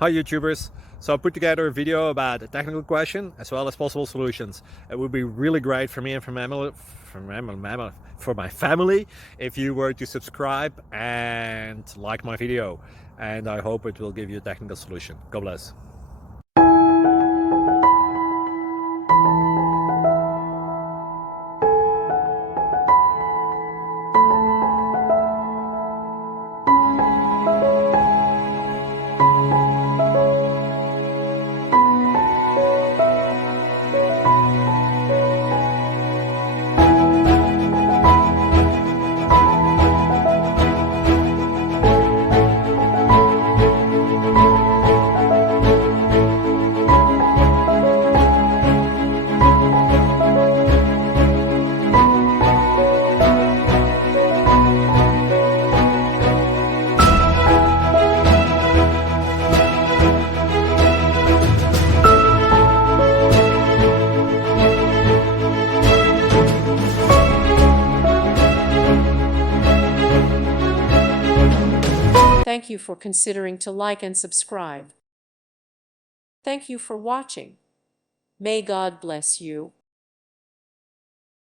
Hi YouTubers! So I put together a video about a technical question as well as possible solutions. It would be really great for me and for my family if you were to subscribe and like my video, and I hope it will give you a technical solution. God bless. Thank you for considering to like and subscribe. Thank you for watching. May God bless you.